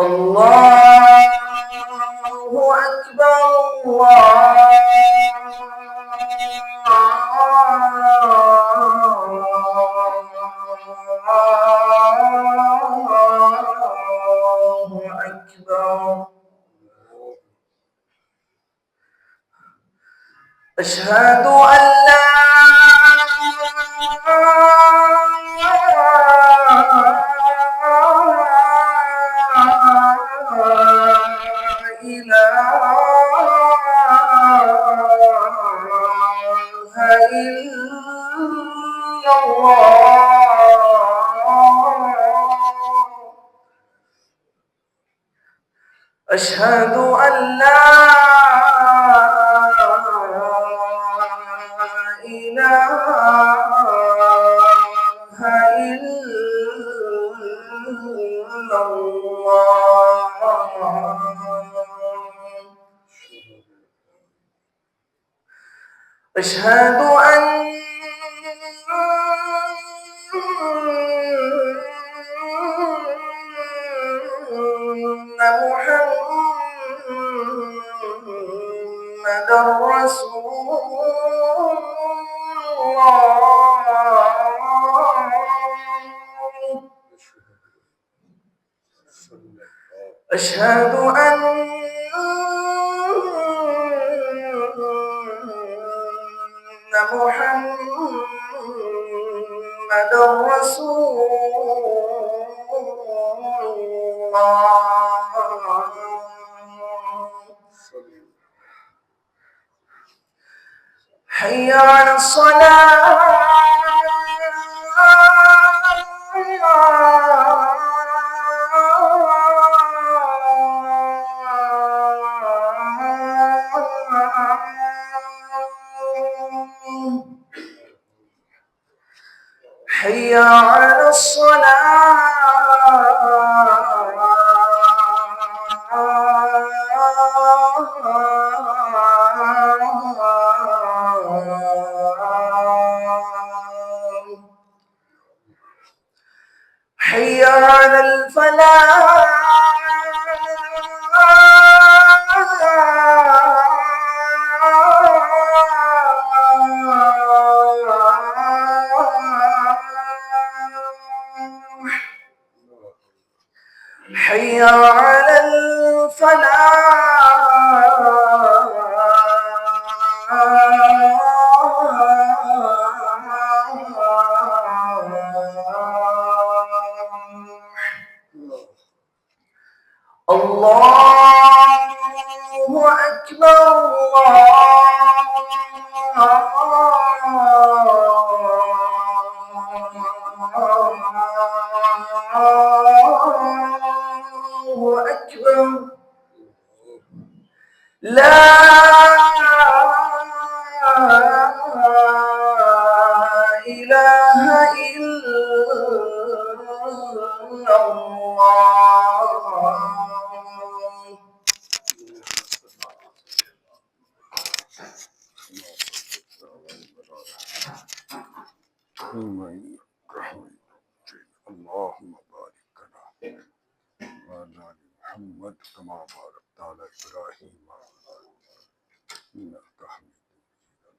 الله أكبر الله أكبر. أشهد أن لا أشهد أن لا إله إلا الله. أشهد أن محمدًا رسول الله. أشهد أن محمدًا رسول الله. حي على الصلاة. حي على الصلاة. حي على الفلاح. حي على الله أكبر الله أكبر. لا إله إلا الله. اللهم بارك على محمد كما باركت على إبراهيم إنك حميد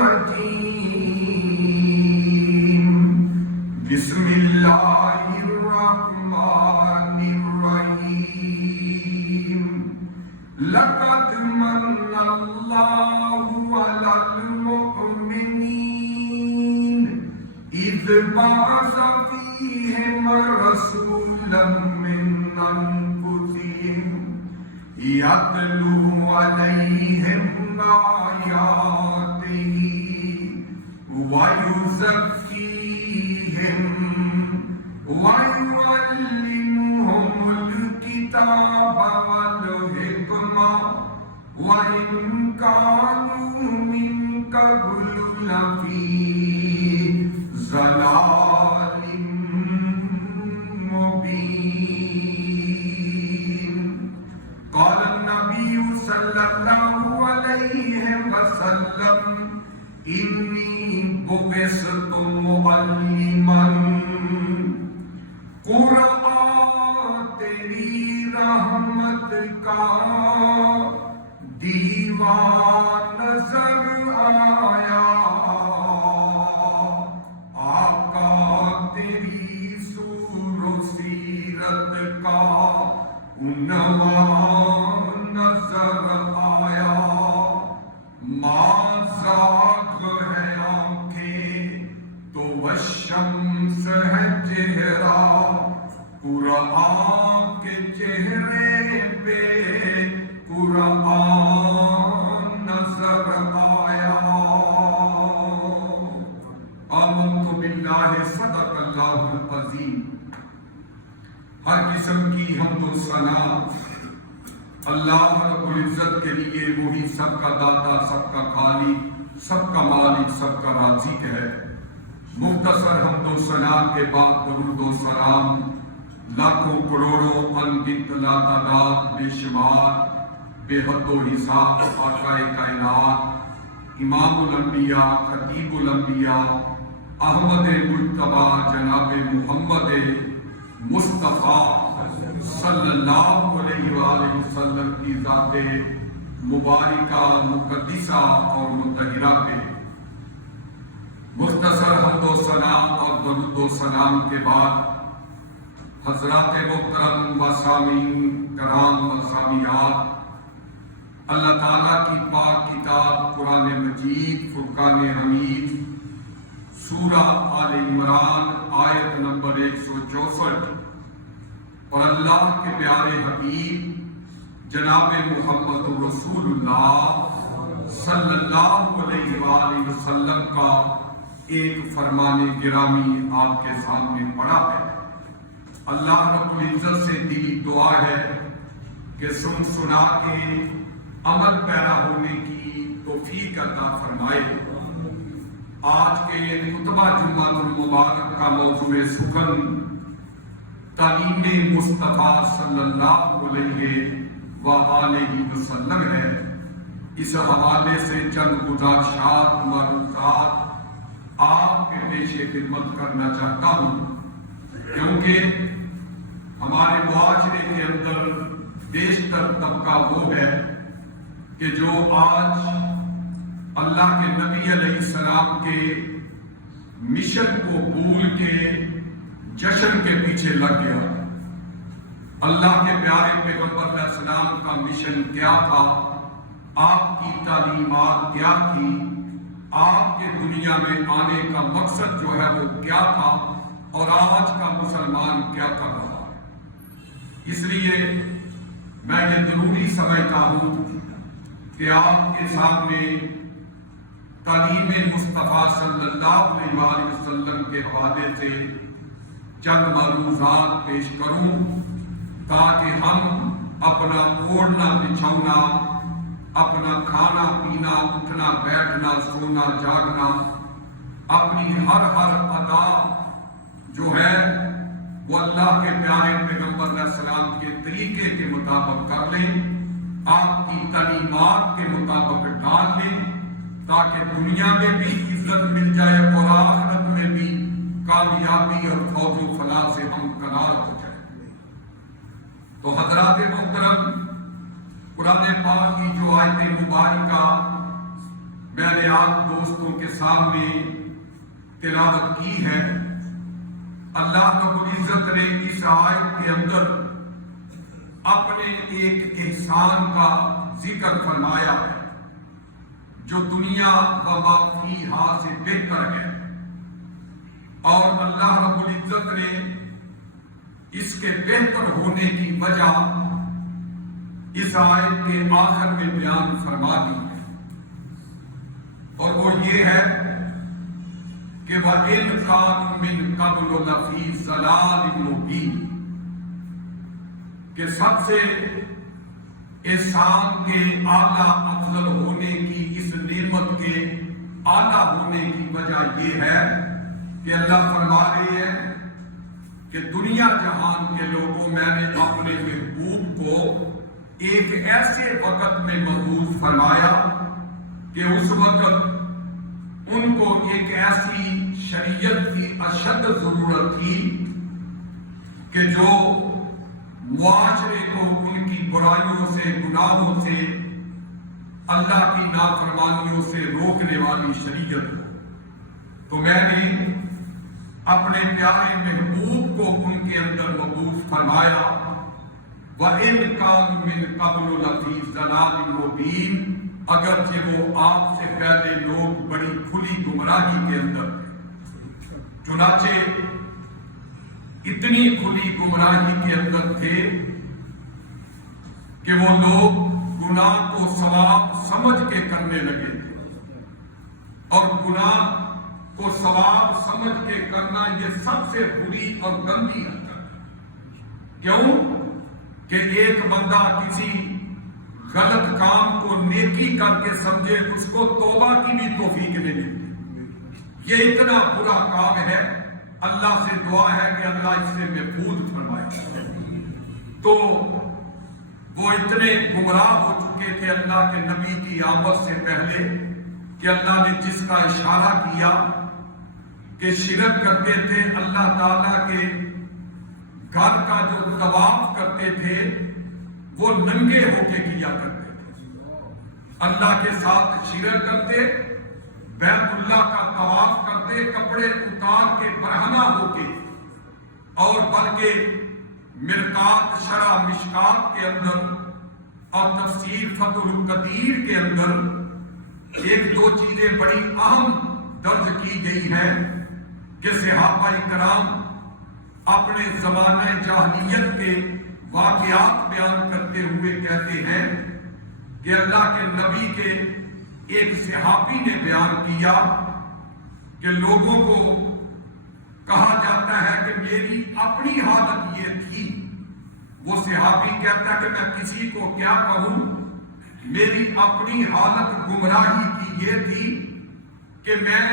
الرجيم بسم الله الرحمن الرحيم لقد من الله على المؤمنين إذ بعث فيهم رسولا من أنفسهم يتلو عليهم آياته ويزكيهم ويعلمهم الكتاب والحكمة وإن كانوا من قبل لفي ضلال مبين قال النبي صلى الله عليه وسلم إني بعثت معلما قرآن تیری رحمت کا دیوان نظر آیا آقا تیری سور و سیرت کا عنوان نظر آیا مازاق ہے آنکھیں تو والشمس ہے چہرہ قرآن کے چہرے پہ قرآن نظر آیا آمنت باللہ صدق اللہ العظیم ہر قسم کی حمد و ثنا اللہ رب العزت کے لیے وہی سب کا داتا سب کا خالق سب کا مالک سب کا رازق ہے مختصر حمد و ثنا کے بعد درود و سلام لاکھوں کروڑوں انگنت لاتعداد بے شمار بے حد و حساب آقا کائنات امام الانبیاء خطیب الانبیاء احمد مجتبی جناب محمد مصطفیٰ صلی اللہ علیہ وآلہ وسلم کی ذات مبارکہ مقدسہ اور مطہرہ پہ مختصر حمد و ثنا اور درود و سلام کے بعد حضرات محترم و سامعین کرام و سامعات اللہ تعالیٰ کی پاک کتاب قرآن مجید فرقان حمید سورہ آل عمران آیت نمبر 164 اور اللہ کے پیارے حبیب جناب محمد رسول اللہ صلی اللہ علیہ وآلہ وسلم کا ایک فرمان گرامی آپ کے سامنے پڑا ہے اللہ رب العزت سے دلی دعا ہے کہ سن سنا کے عمل پیرا ہونے کی توفیق عطا فرمائے آج کے خطبہ جمعہ المبارک کا موضوع سخن تعلیم مصطفیٰ صلی اللہ علیہ وآلہ وسلم ہے اس حوالے سے چند گزارشات معروضات آپ کے پیش خدمت کرنا چاہتا ہوں کیونکہ ہمارے معاشرے کے اندر بیشتر طبقہ وہ ہے کہ جو آج اللہ کے نبی علیہ السلام کے مشن کو بھول کے جشن کے پیچھے لگ گیا اللہ کے پیارے پیغمبر علیہ السلام کا مشن کیا تھا آپ کی تعلیمات کیا تھی آپ کے دنیا میں آنے کا مقصد جو ہے وہ کیا تھا اور آج کا مسلمان کیا کر رہا ہے اس لیے میں یہ ضروری سمجھتا ہوں کہ آپ کے سامنے تعلیم مصطفیٰ صلی اللہ علیہ وسلم کے حوالے سے چند معروضات پیش کروں تاکہ ہم اپنا اوڑھنا بچھونا اپنا کھانا پینا اٹھنا بیٹھنا سونا جاگنا اپنی ہر ادا جو ہے وہ اللہ کے پیارے پیغمبر علیہ السلام کے طریقے کے مطابق کر لیں آپ کی تعلیمات کے مطابق ڈال لیں تاکہ دنیا میں بھی عزت مل جائے اور آخرت میں بھی کامیابی اور فوز و فلاح سے ہم کنار ہو جائیں تو حضرات محترم قرآن پاک کی جو آیت مبارکہ میں نے آج دوستوں کے سامنے تلاوت کی ہے، اللہ رب العزت نے اس آیت کے اندر اپنے ایک احسان کا ذکر فرمایا ہے جو دنیا و ما فیہا سے بہتر ہے، اور اللہ رب العزت نے اس کے بہتر ہونے کی وجہ اس آیت کے آخر میں بیان فرما دی ہے، اور وہ یہ ہے کہ وَإِنْ كَانُوا مِنْ قَبْلُ لَفِي ضَلَالٍ مُبِينٍ، کہ سب سے احسان کے اعلیٰ افضل ہونے کی، اس نعمت کے اعلیٰ ہونے کی وجہ یہ ہے کہ اللہ فرما رہے ہیں کہ دنیا جہان کے لوگوں، میں نے اپنے محبوب کو ایک ایسے وقت میں محفوظ فرمایا کہ اس وقت ان کو ایک ایسی شریعت کی اشد ضرورت تھی کہ جو معاشرے کو ان کی برائیوں سے، گناہوں سے، اللہ کی نافرمانیوں سے روکنے والی شریعت ہو۔ تو میں نے اپنے پیارے محبوب کو ان کے اندر مبعوث فرمایا، وَإِنْ كَانُوا مِنْ قَبْلُ لَفِي ضَلَالٍ مُبِينٍ، اگرچہ وہ آپ سے پہلے لوگ بڑی کھلی گمراہی کے اندر تھے، چنانچہ اتنی کھلی گمراہی کے اندر تھے کہ وہ لوگ گناہ کو ثواب سمجھ کے کرنے لگے تھے، اور گناہ کو ثواب سمجھ کے کرنا یہ سب سے بری اور گندی حرکت ہے۔ کیوں کہ ایک بندہ کسی غلط کام کو نیکی کر کے سمجھے، اس کو توبہ کی بھی توفیق نہیں ملتی، یہ اتنا برا کام ہے۔ اللہ سے دعا ہے کہ اللہ اس سے محفوظ فرمائے۔ تو وہ اتنے گمراہ ہو چکے تھے اللہ کے نبی کی آمد سے پہلے کہ اللہ نے جس کا اشارہ کیا کہ شرک کرتے تھے، اللہ تعالیٰ کے گھر کا جو طواف کرتے تھے وہ ننگے ہو کے کیا کرتے تھے، اللہ کے ساتھ شرک کرتے، بیت اللہ کا طواف کرتے کپڑے اتار کے برہنہ ہو کے، اور بلکہ مرقات شرع مشکات کے اندر اور تفسیر فتح القدیر کے اندر ایک دو چیزیں بڑی اہم درج کی گئی ہیں کہ صحابہ کرام اپنے زمانہ جاہلیت کے واقعات بیان کرتے ہوئے کہتے ہیں کہ اللہ کے نبی کے ایک صحابی نے بیان کیا کہ لوگوں کو کہا جاتا ہے کہ میری اپنی حالت یہ تھی، وہ صحابی کہتا ہے کہ میں کسی کو کیا کہوں، میری اپنی حالت گمراہی کی یہ تھی کہ میں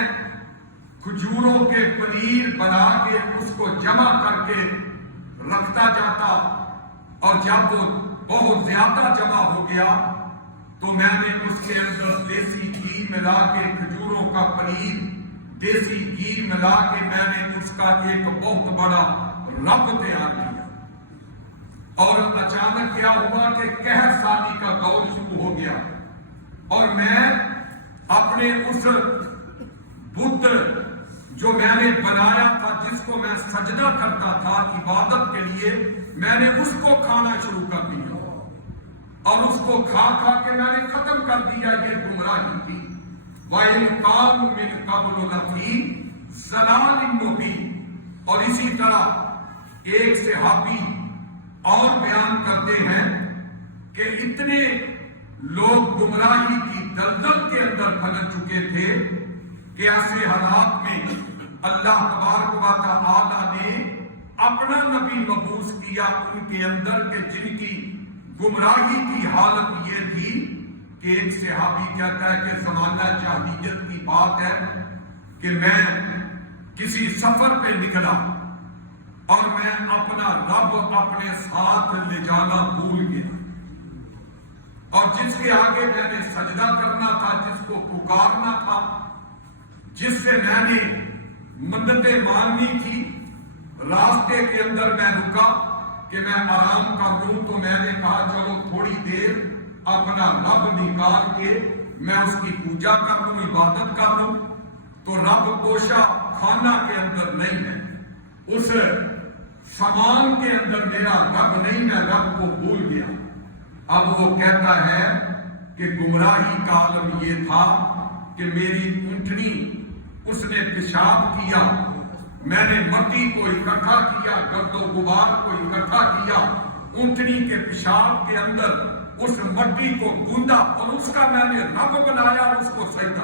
کھجوروں کے پنیر بنا کے اس کو جمع کر کے رکھتا جاتا، اور جب وہ بہت زیادہ جمع ہو گیا تو میں نے اس کے اندر دیسی گھی ملا کے، کھجوروں کا پنیر دیسی گھی ملا کے میں نے اس کا ایک بہت بڑا رب تیار کیا، اور اچانک کیا ہوا کہ قحط سالی کا دور شروع ہو گیا، اور میں اپنے اس بت جو میں نے بنایا تھا، جس کو میں سجدہ کرتا تھا عبادت کے لیے، میں نے اس کو کھانا شروع کر دیا، اور اس کو کھا کھا کے میں نے ختم کر دیا۔ یہ گمراہی تھی۔ وَإِنْ كَانُوا مِنْ قَبْلُ لَفِي ضَلَالٍ مُبِينٍ۔ اور اسی طرح ایک صحابی اور بیان کرتے ہیں کہ اتنے لوگ گمراہی کی دلدل کے اندر پھنس چکے تھے کہ ایسے حالات میں اللہ تبارک و تعالی نے اپنا نبی مبعوث کیا ان کے اندر کہ جن کی گمراہی کی حالت یہ تھی کہ ایک صحابی کہتا ہے کہ زمانہ جاہلیت کی بات ہے کہ میں کسی سفر پہ نکلا اور میں اپنا رب اپنے ساتھ لے جانا بھول گیا، اور جس کے آگے میں نے سجدہ کرنا تھا، جس کو پکارنا تھا، جس سے میں نے مددیں مانگنی تھی، راستے کے اندر میں رکا کہ میں آرام کر لوں، تو میں نے کہا چلو تھوڑی دیر اپنا رب نکال کے میں اس کی پوجا کر لوں، عبادت کر لوں، تو رب گوشہ خانہ کے اندر نہیں ہے، اس سامان کے اندر میرا رب نہیں، میں رب کو بھول گیا۔ اب وہ کہتا ہے کہ گمراہی کا عالم یہ تھا کہ میری اونٹنی اس نے پیشاب کیا، میں نے مٹی کو اکٹھا کیا، گرد و غبار کو اکٹھا کیا، اونٹنی کے پیشاب کے اندر اس مٹی کو گوندا اور اس کا میں نے رب بنایا اور اس کو سجدہ کیا۔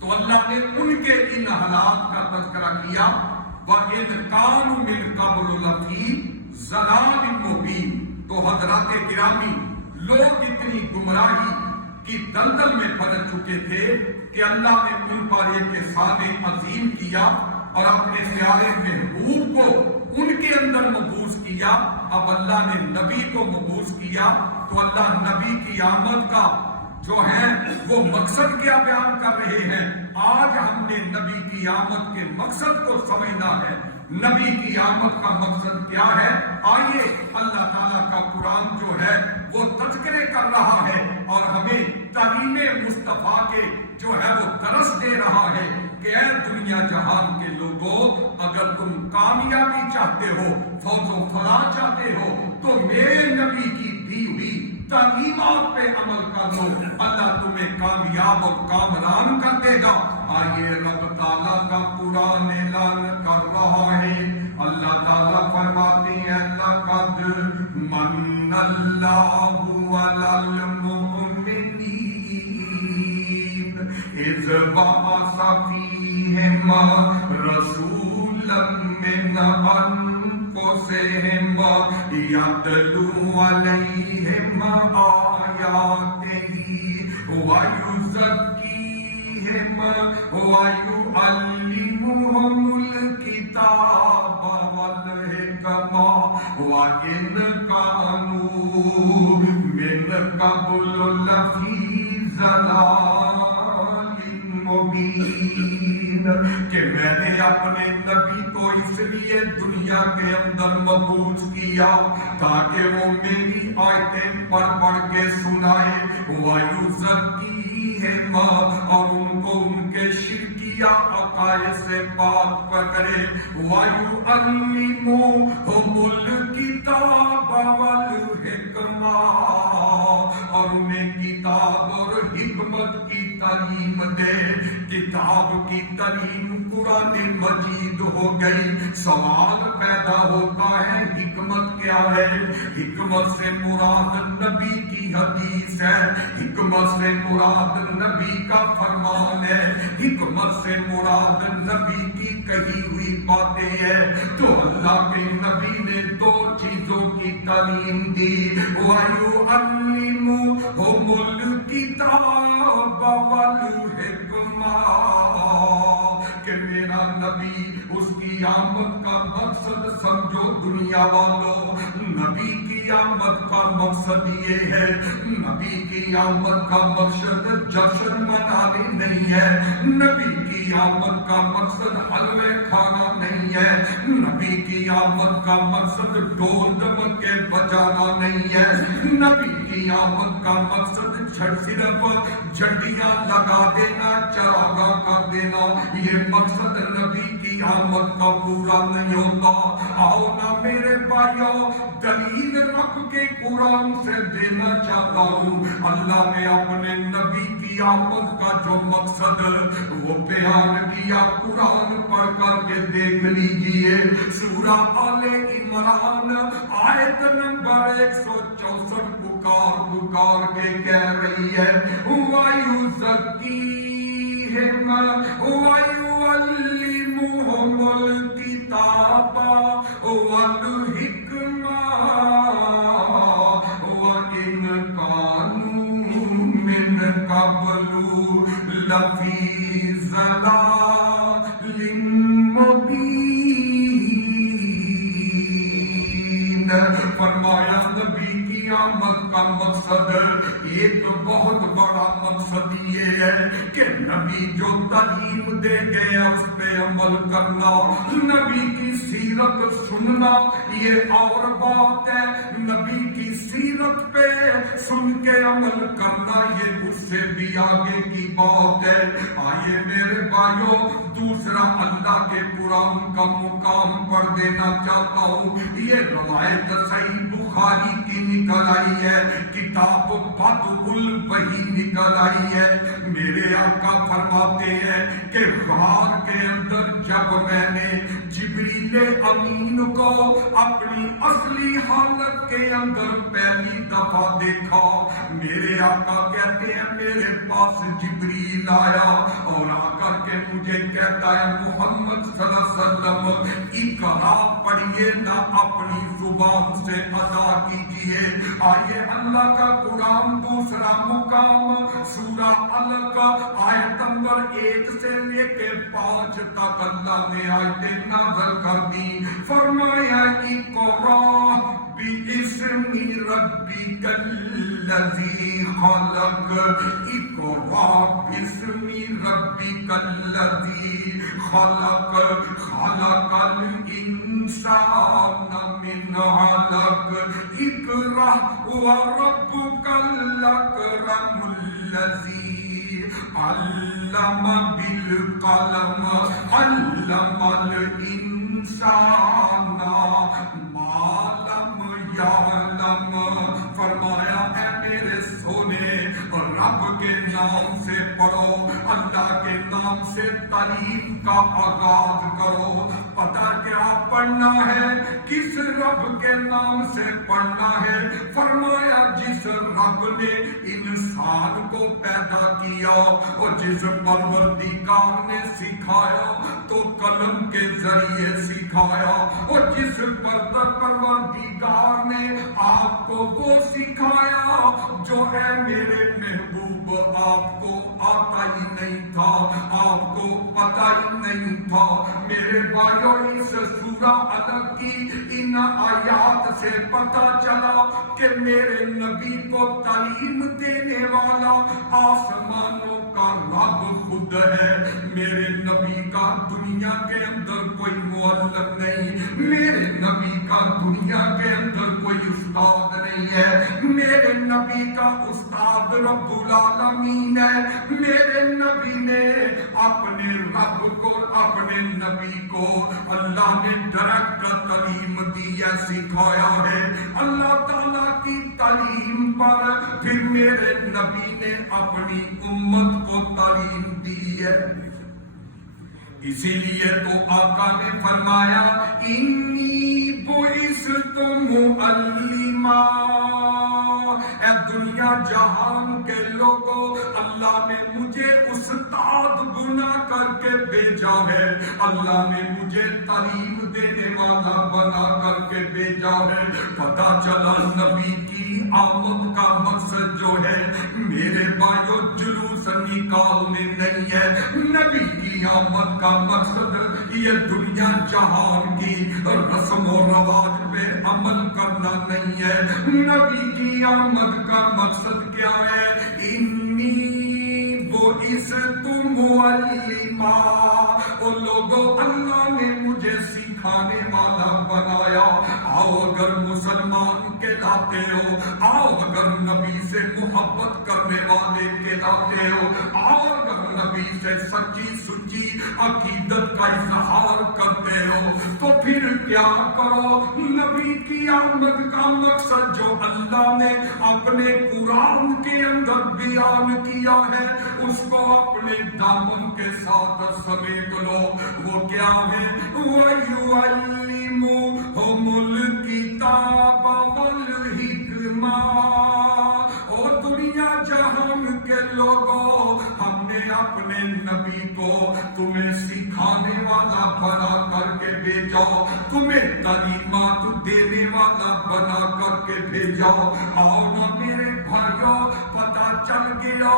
تو اللہ نے ان کے ان حالات کا تذکرہ کیا، وَإِذْ كَانُوا مِن قَبْلُ لَفِي ضَلَالٍ مُبِينٍ۔ تو حضرات گرامی، لوگ اتنی گمراہی کی دلدل میں پھنس چکے تھے کہ اللہ نے ان پر ایک احسان عظیم کیا اور اپنے پیارے محبوب کو ان کے اندر مبعوث کیا۔ اب اللہ نے نبی کو مبعوث کیا تو اللہ نبی کی آمد کا جو ہے وہ مقصد کیا بیان کر رہے ہیں۔ آج ہم نے نبی کی آمد کے مقصد کو سمجھنا ہے۔ نبی کی آمد کا مقصد کیا ہے؟ آئیے اللہ تعالیٰ کا قرآن جو ہے وہ تذکرے کر رہا ہے اور ہمیں تعلیم مصطفیٰ کے جو ہے وہ درس دے رہا ہے کہ اے دنیا جہان کے لوگوں، اگر تم کامیابی چاہتے ہو، فوز و فلاح چاہتے ہو، تو میرے نبی کی دی ہوئی تعلیمات پہ عمل کر لو، اللہ تمہیں کامیاب اور کامران کر دے گا۔ آئیے رب تعالیٰ کا قرآن اعلان کر رہا ہے، اللہ تعالیٰ فرماتے ہیں لَقَدْ مَنَّ اللَّهُ عَلَى الْمُؤْمِنِينَ إِذْ بَعَثَ فِيهِمْ رَسُولًا مِّنْ أَنفُسِهِمْ يَتْلُو عَلَيْهِمْ آيَاتِهِ وَيُزَكِّيهِمْ وَيُعَلِّمُهُمُ الْكِتَابَ وَالْحِكْمَةَ وَإِنْ كَانُوا مِنْ قَبْلُ لَفِي ضَلَالٍ مُبِينٍ۔ کہ میں نے اپنے نبی کو اس لیے دنیا کے اندر مبعوث کیا تاکہ وہ میری آیتیں پڑھ پڑھ کے سنائے، وَيُزَكِّيهِمْ اور ان کو ان کے شرکیہ عقائد سے پاک کرے، وَيُعَلِّمُهُمُ الْكِتَابَ وَالْحِكْمَةَ اور انہیں کتاب اور حکمت کی تعلیم دے۔ کتاب کی تعلیم قرآن مجید ہو گئی، سوال پیدا ہوتا ہے حکمت کیا ہے؟ حکمت سے مراد نبی کی حدیث ہے، حکمت سے مراد نبی کا فرمان ہے، حکمت سے مراد نبی کی کہی ہوئی باتیں ہیں۔ تو اللہ کے نبی نے دو چیزوں کی تعلیم دی، وَيُعَلِّمُهُمُ الْكِتَابَ وَالْحِكْمَةَ کہ میرا نبی، اس کی آمد کا مقصد سمجھو دنیا والوں، نبی کی آمد کا مقصد یہ ہے، نبی کی آمد کا مقصد جشن منانے نہیں ہے، نبی کی آمد کا مقصد حلوے کھانا نہیں ہے، نبی کی آمد کا مقصد ڈول ڈمکے بجانا نہیں ہے، نبی کی آمد کا مقصد صرف جھنڈیاں لگا دینا، چراغاں کر دینا، یہ مقصد نبی کی آمد کا پورا نہیں ہوتا۔ آؤ نا میرے بھائیو، دلیل رب کے قرآن سے دینا چاہتا ہوں۔ اللہ نے اپنے نبی کی آمد کا جو مقصد وہ بیان کیا، قرآن پڑھ کر کے دیکھ لیجئے، سورہ آل عمران آیت نمبر 164 پکار کے کہہ رہی ہے، وَيُزَكِّيهِمْ وَيُعَلِّمُهُمُ الْكِتَابَ وَالْحِكْمَةَ وَإِنْ كَانُوا مِنْ قَبْلُ لَفِي ضَلَالٍ مُبِينٍ۔ فرمایا نبی کی آمد کا مقصد ایک بہت بڑا مقصد یہ ہے کہ نبی جو تعلیم دے گئے اس پہ عمل کرنا، نبی کی سیرت سننا یہ اور بات ہے، نبی کی سیرت پہ سن کے عمل کرنا یہ اس سے بھی آگے کی بات ہے۔ آئیے میرے بھائیوں، دوسرا اللہ کے قرآن کا مقام پڑھ دینا چاہتا ہوں۔ یہ روایت صحیح بخاری کی نکل آئی ہے، کتاب بدء الوحی نکل آئی ہے۔ میرے آقا فرماتے ہیں کہ غار کے اندر جب میں نے جبریل امین کو اپنی اصلی حالت کے اندر پہلی دفعہ دیکھا، میرے آقا کہتے ہیں میرے پاس جبریل آیا اور آ کر کے مجھے کہتا ہے محمد صلی اللہ علیہ وسلم اقرا پڑھیے نہ اپنی زبان سے ادا کیجیے۔ آئیے اللہ کا قرآن دوسرا مقام سورہ الق آیت نمبر 1 سے لے کے 5 تک اللہ نے آیتیں نازل کر دی۔ فرمایا اقرا بِاسْمِ رَبِّكَ الَّذِي خَلَقَ، اقرا بِاسْمِ رَبِّكَ الَّذِي خَلَقَ، خَلَقَ الْإِنسَانَ مِنْ عَلَقٍ، اقرأ وَرَبُّكَ الْأَكْرَمُ الَّذِي عَلَّمَ بِالْقَلَمِ، عَلَّمَ الْإِنسَانَ مَا لَمْ یعلم۔ فرمایا اے میرے سونے رب کے نام سے پڑھو، اللہ کے نام سے تعلیم کا آغاز کرو۔ پتہ کیا پڑھنا ہے، کس رب کے نام سے پڑھنا ہے؟ فرمایا جس رب نے انسان کو پیدا کیا اور جس پروردگار نے سکھایا تو قلم کے ذریعے سکھایا، اور جس پروردگار نے آپ کو وہ سکھایا جو ہے میرے محبوب آپ کو آتا ہی نہیں تھا، آپ کو پتہ ہی نہیں تھا۔ میرے بھائیوں، اس سورہ الق کی ان آیات سے پتہ چلا کہ میرے نبی کو تعلیم دینے والا آسمانوں کا رب خود ہے۔ میرے نبی کا دنیا کے اندر کوئی معلم نہیں، میرے نبی کا دنیا کے اندر کوئی استاد نہیں ہے، میرے نبی کا استاد رب العالمین ہے۔ میرے نبی نے اپنے رب کو، اپنے نبی کو اللہ نے ڈائریکٹ تعلیم دی ہے، سکھایا ہے۔ اللہ تعالیٰ کی تعلیم پر پھر میرے نبی نے اپنی امت کو تعلیم دی ہے۔ اسی لیے تو آقا نے فرمایا انی بعثت معلما، اے دنیا جہان کے لوگوں، اللہ نے مجھے استاد بنا کر کے بھیجا ہے، اللہ نے مجھے تعلیم دینے والا بنا کر کے بھیجا ہے۔ پتہ چلا نبی کی آمد کا مقصد جو ہے میرے بھائیوں جلوس نکالنے نہیں ہے، نبی کی آمد کا مقصد یہ دنیا جہان کی رسم و رواج پہ عمل کرنا نہیں ہے۔ نبی کی آمد کا مقصد کیا ہے؟ انی بعثت معلما، او لوگوں اللہ نے مجھے سکھانے والا بنایا۔ آؤ اگر مسلمان کہلاتے ہو، آؤ اگر نبی سے محبت کرنے والے کہلاتے ہو، آؤ اگر نبی سے سچی سچی عقیدت کا اظہار کرتے ہو تو پھر کیا کرو؟ نبی کی آمد کا مقصد جو اللہ نے اپنے قرآن کے اندر بیان کیا ہے اس کو اپنے دامن کے ساتھ سمیٹ لو۔ وہ کیا ہے؟ وَيُعَلِّمُهُمُ الْكِتَابَ وَالْحِکْمَةَ۔ اور دنیا جہان کے لوگوں، ہم نے اپنے نبی کو تمہیں سکھانے والا بنا کر کے بھیجا، تمہیں تعلیمات دینے والا بنا کر کے بھیجا۔ اور میرے بھائیوں پتا چل گیا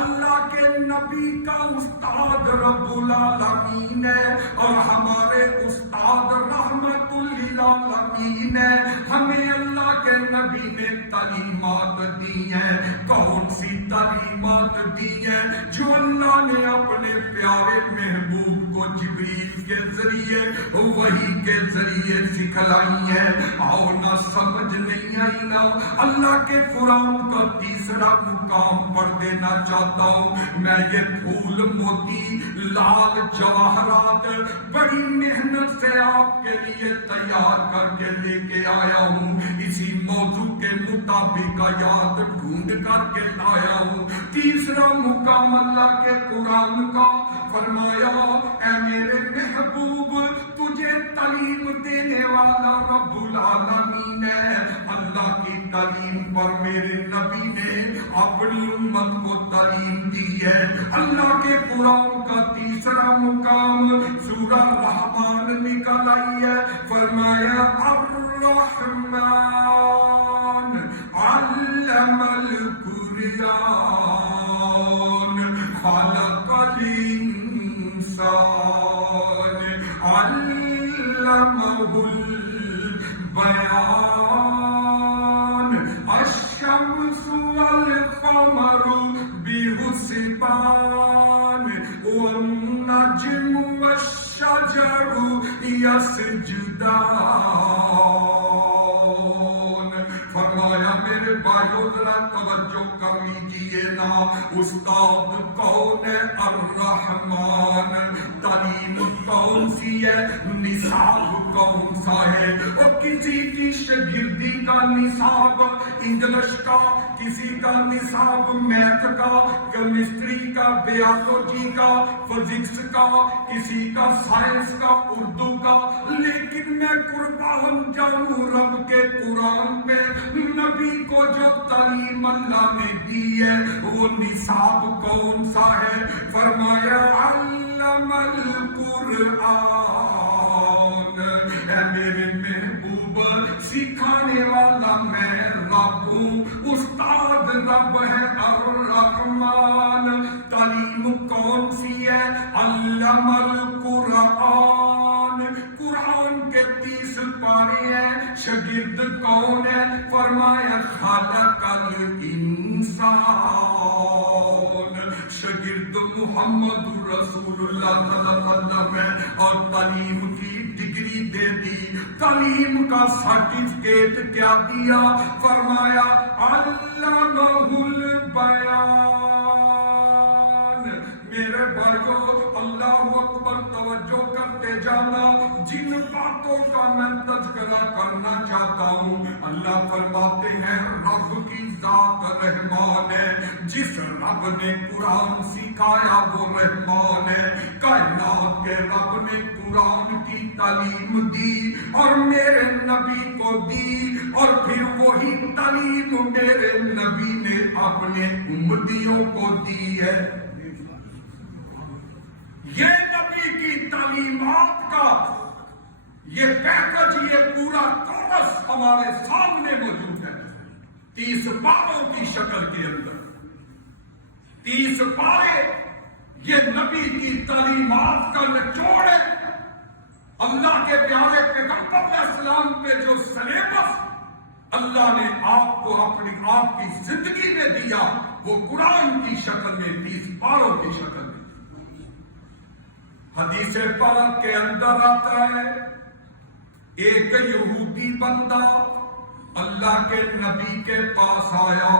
اللہ کے نبی کا استاد رب العالمین ہے، اور ہمارے استاد رحمت للعالمین ہے۔ ہمیں اللہ کے نبی نے تعلیمات دی ہیں۔ کون سی تعلیمات دی ہیں؟ جو اللہ نے اپنے پیارے محبوب کو جبریل کے ذریعے وحی کے ذریعے سکھلائی ہے۔ اور نہ سمجھ نہیں آئی نا اللہ کے قرآن کا تیسرا مقام پڑھ دینا چاہتا ہوں میں۔ یہ پھول موتی لال جواہرات بڑی محنت سے آپ کے لیے تیار کر کے لے کے آیا ہوں، اسی موضوع کے مطابق آیات ڈھونڈ کر کے لایا ہوں۔ تیسرا مقام اللہ کے قرآن کا فرمایا اے میرے محبوب تجھے تعلیم دینے والا رب العالمین ہے۔ اللہ کی تعلیم پر میرے نبی نے اپنی امت کو تعلیم دی ہے۔ اللہ کے قرآن کا تیسرا مقام سورہ رحمان نکل آئی ہے، فرمایا الرحمن علم القرآن خلق الانسان علمہ البیان الشمس والقمر بحسبان والنجم والشجر یسجدان۔ فرمایا میرے بھائیو ذرا توجہ کر لیجیے نا، استاد کون ہے؟ الرحمن۔ تعلیم کون سی ہے؟ نصاب کون سا ہے؟ اور کسی کی شاگردی کا نصاب انگلش کا، کسی کا نصاب میتھ کا، کیمسٹری کا، بیولوجی کا، فزکس کا، کسی کا سائنس کا، اردو کا۔ لیکن میں قربان جاؤں رب کے قرآن پہ، نبی کو جو تعلیم اللہ نے دی ہے وہ نصاب کون سا ہے؟ فرمایا علم القرآن۔ اے میرے محبوب سکھانے والا میں رب ہوں، استاد رب ہے الرحمن۔ تعلیم کون سی ہے؟ علم القرآن۔ قرآن کے 30 پارے ہیں، شاگرد کون ہے؟ فرمایا خلق الانسان۔ شاگرد محمد رسول اللہ صلی اللہ علیہ وسلم ہے، اور تعلیم کی ڈگری دے دی، تعلیم کا سرٹیفکیٹ کیا دیا؟ فرمایا علمہ البیان۔ میرے بھائیو اللہ اکبر توجہ کرتے جانا، جن باتوں کا میں تذکرہ کرنا چاہتا ہوں اللہ فرماتے ہیں رب کی ذات رحمان ہے۔ جس رب نے قرآن سکھایا وہ رحمان ہے۔ کائنات کے رب نے قرآن کی تعلیم دی اور میرے نبی کو دی، اور پھر وہی تعلیم میرے نبی نے اپنے امتیوں کو دی ہے۔ یہ نبی کی تعلیمات کا یہ پیکج، یہ پورا کورس ہمارے سامنے موجود ہے 30 پاروں کی شکل کے اندر۔ 30 پارے یہ نبی کی تعلیمات کا نچوڑ ہے۔ اللہ کے پیارے پیغمبر علیہ السلام پہ جو سلیبس اللہ نے آپ کو اپنی آپ کی زندگی میں دیا وہ قرآن کی شکل میں 30 پاروں کی شکل میں۔ حدیث پاک کے اندر آتا ہے ایک یہودی بندہ اللہ کے نبی کے پاس آیا